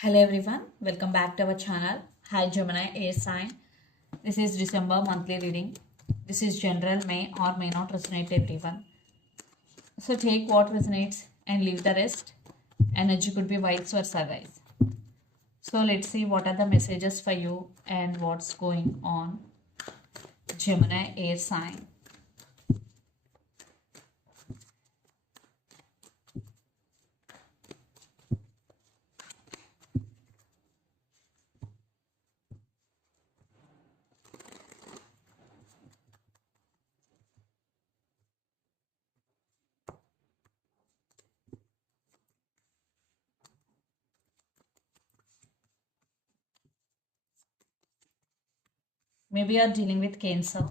Hello everyone, welcome back to our channel. Hi Gemini Air sign. This is December monthly reading. This is general, may or may not resonate everyone. So take what resonates and leave the rest. Energy could be vice versa, guys. So let's see what are the messages for you and what's going on. Gemini Air sign. Maybe you're dealing with Cancer.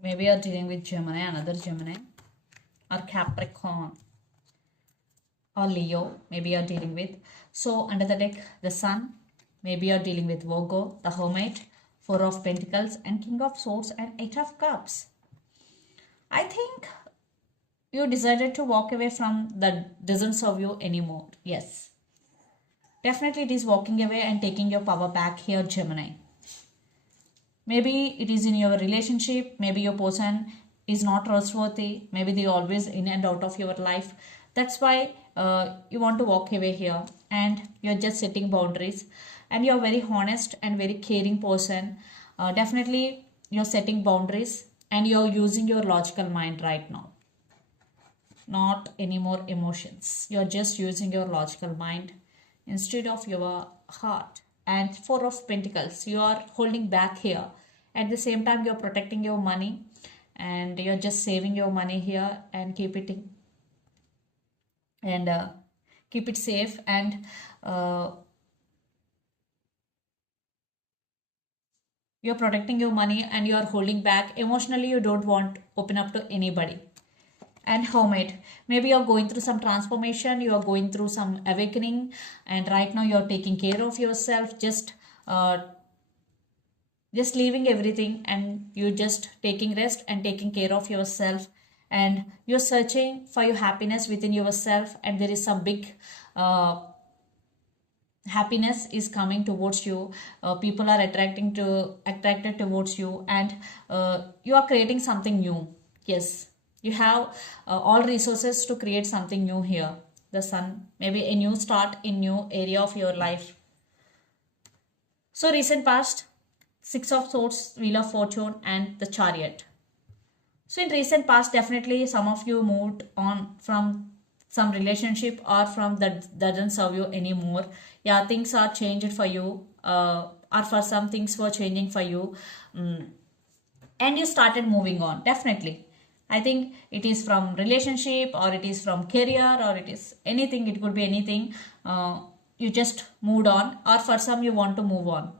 Maybe you're dealing with Gemini, another Gemini, or Capricorn, or Leo. Maybe you're dealing with. So under the deck, the Sun. Maybe you're dealing with Virgo, the Hermit, Four of Pentacles, and King of Swords, and Eight of Cups. I think you decided to walk away from that doesn't serve you anymore. Yes. Definitely it is walking away and taking your power back here, Gemini. Maybe it is in your relationship. Maybe your person is not trustworthy. Maybe they always in and out of your life. That's why you want to walk away here and you're just setting boundaries. And you're very honest and very caring person. Definitely you're setting boundaries and you're using your logical mind right now. Not any more emotions. You're just using your logical mind instead of your heart. And Four of Pentacles, you are holding back here. At the same time, you're protecting your money and you're just saving your money here and keep it in, and keep it safe and you're protecting your money and you are holding back emotionally. You don't want open up to anybody. And Hermit, maybe you're going through some transformation, you are going through some awakening, and right now you're taking care of yourself, just leaving everything and you just taking rest and taking care of yourself, and you're searching for your happiness within yourself, and there is some big happiness is coming towards you. People are attracted towards you, and you are creating something new. Yes, you have all resources to create something new here. The Sun, maybe a new start in new area of your life. So recent past, Six of Swords, Wheel of Fortune, and the Chariot. So in recent past, definitely some of you moved on from some relationship or from that doesn't serve you anymore. Yeah, things are changed for you, or for some things were changing for you, and you started moving on. Definitely, I think it is from relationship or it is from career or it is anything. It could be anything. You just moved on, or for some you want to move on.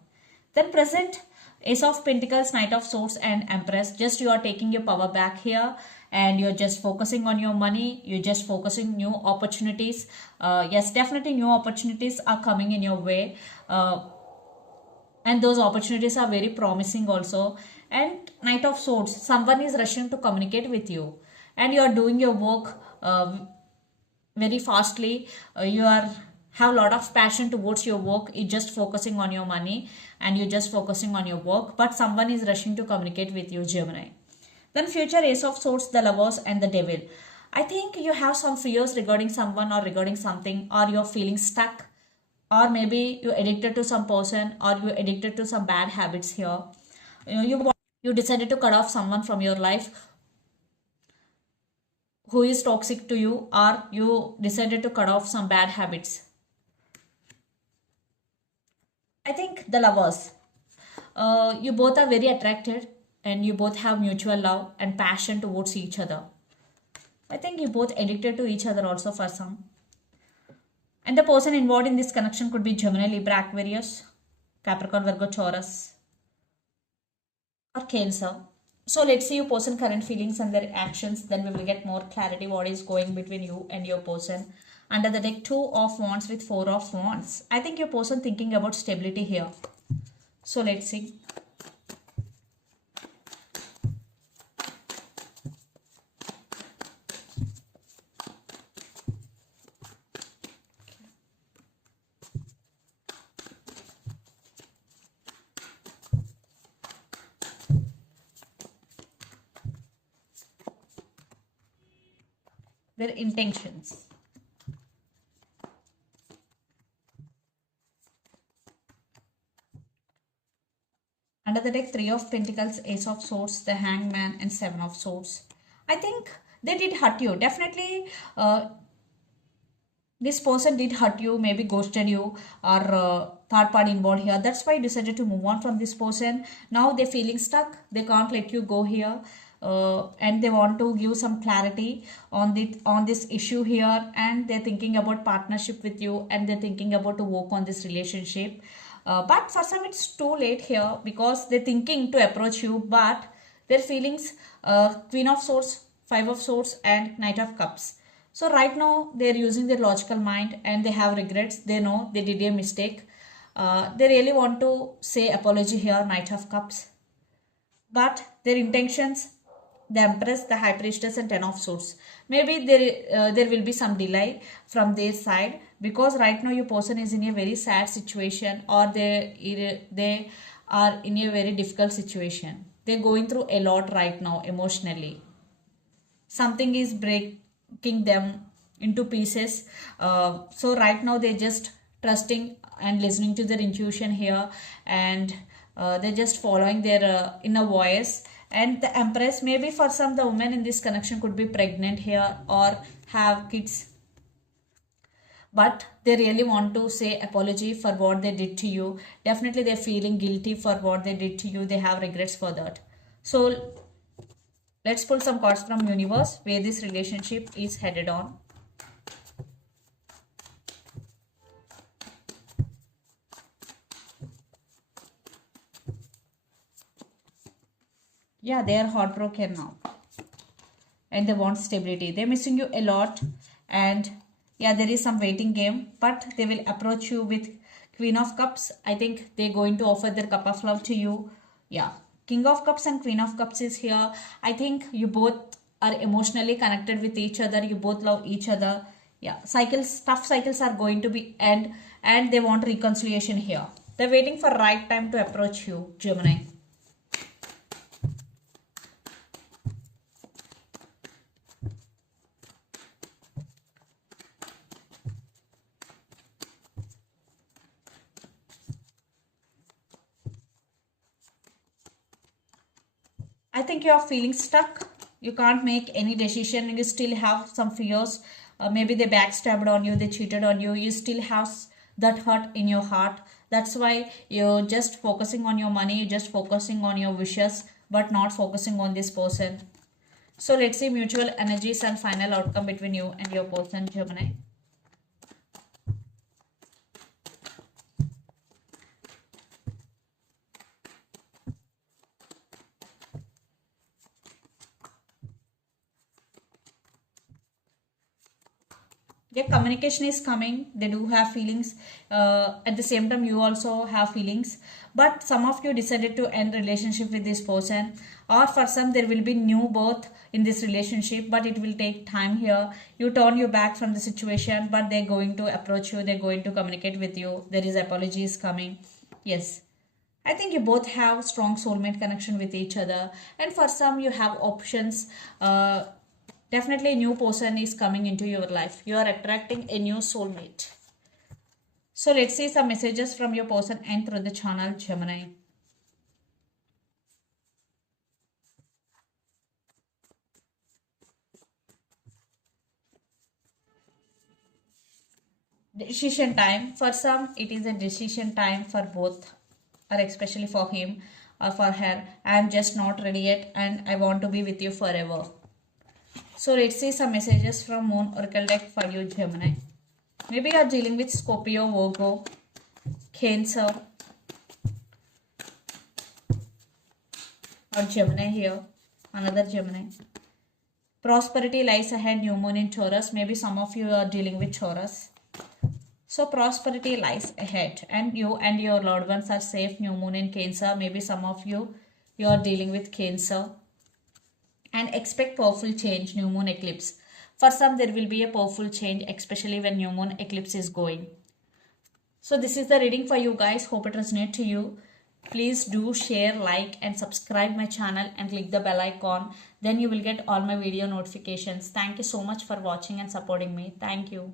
Then present, Ace of Pentacles, Knight of Swords, and Empress. Just you are taking your power back here and you're just focusing on your money. You're just focusing new opportunities. Yes, definitely new opportunities are coming in your way. And those opportunities are very promising also. And Knight of Swords, someone is rushing to communicate with you and you are doing your work very fastly. You are have a lot of passion towards your work. You're just focusing on your money and you're just focusing on your work, but someone is rushing to communicate with you, Gemini. Then future, Ace of Swords, the Lovers, and the Devil. I think you have some fears regarding someone or regarding something, or you're feeling stuck, or maybe you're addicted to some person, or you're addicted to some bad habits here. You decided to cut off someone from your life who is toxic to you, or you decided to cut off some bad habits. I think the Lovers. You both are very attracted and you both have mutual love and passion towards each other. I think you both addicted to each other also for some. And the person involved in this connection could be Gemini, Libra, Aquarius, Capricorn, Virgo, Taurus, or Cancer. So let's see your person current feelings and their actions. Then we will get more clarity what is going between you and your person. Under the deck, Two of Wands with Four of Wands. I think your person thinking about stability here. So let's see. Their intentions. Under the deck, Three of Pentacles, Ace of Swords, the Hangman, and Seven of Swords. I think they did hurt you. Definitely, this person did hurt you, maybe ghosted you, or third party involved here. That's why you decided to move on from this person. Now they're feeling stuck. They can't let you go here. And they want to give some clarity on this issue here, and they're thinking about partnership with you, and they're thinking about to work on this relationship. But for some it's too late here, because they're thinking to approach you, but their feelings, Queen of Swords, Five of Swords, and Knight of Cups. So right now they're using their logical mind, and they have regrets. They know they did a mistake. They really want to say apology here, Knight of Cups. But their intentions, the Empress, the High Priestess, and Ten of Swords. Maybe there will be some delay from their side, because right now your person is in a very sad situation, or they are in a very difficult situation. They're going through a lot right now emotionally. Something is breaking them into pieces. So right now they're just trusting and listening to their intuition here, and they're just following their inner voice. And the Empress, maybe for some, the woman in this connection could be pregnant here or have kids, but they really want to say apology for what they did to you. Definitely they're feeling guilty for what they did to you. They have regrets for that. So let's pull some cards from universe, where this relationship is headed on. Yeah, they are heartbroken now, and they want stability. They're missing you a lot, and yeah, there is some waiting game, but they will approach you with Queen of Cups. I think they're going to offer their cup of love to you. Yeah, King of Cups and Queen of Cups is here. I think you both are emotionally connected with each other. You both love each other. Yeah, tough cycles are going to be end, and they want reconciliation here. They're waiting for right time to approach you, Gemini. I think you are feeling stuck. You can't make any decision. You still have some fears. Maybe they backstabbed on you, they cheated on you. You still have that hurt in your heart. That's why you're just focusing on your money, you're just focusing on your wishes, but not focusing on this person. So let's see mutual energies and final outcome between you and your person, Gemini. Yeah, communication is coming. They do have feelings. At the same time, you also have feelings, but some of you decided to end relationship with this person, or for some there will be new birth in this relationship, but it will take time here. You turn your back from the situation, but they're going to approach you, they're going to communicate with you. There is apologies coming. Yes, I think you both have strong soulmate connection with each other, and for some you have options. Definitely a new person is coming into your life. You are attracting a new soulmate. So let's see some messages from your person and through the channel, Gemini. Decision time. For some, it is a decision time for both, or especially for him or for her. I am just not ready yet, and I want to be with you forever. So let's see some messages from Moon Oracle deck for you, Gemini. Maybe you are dealing with Scorpio, Virgo, Cancer, or Gemini here. Another Gemini. Prosperity lies ahead, new moon in Taurus. Maybe some of you are dealing with Taurus. So prosperity lies ahead and you and your loved ones are safe. New moon in Cancer. Maybe some of you are dealing with Cancer. And expect powerful change, new moon eclipse. For some there will be a powerful change, especially when new moon eclipse is going. So this is the reading for you guys. Hope it resonates to you. Please do share, like and subscribe my channel and click the bell icon. Then you will get all my video notifications. Thank you so much for watching and supporting me. Thank you.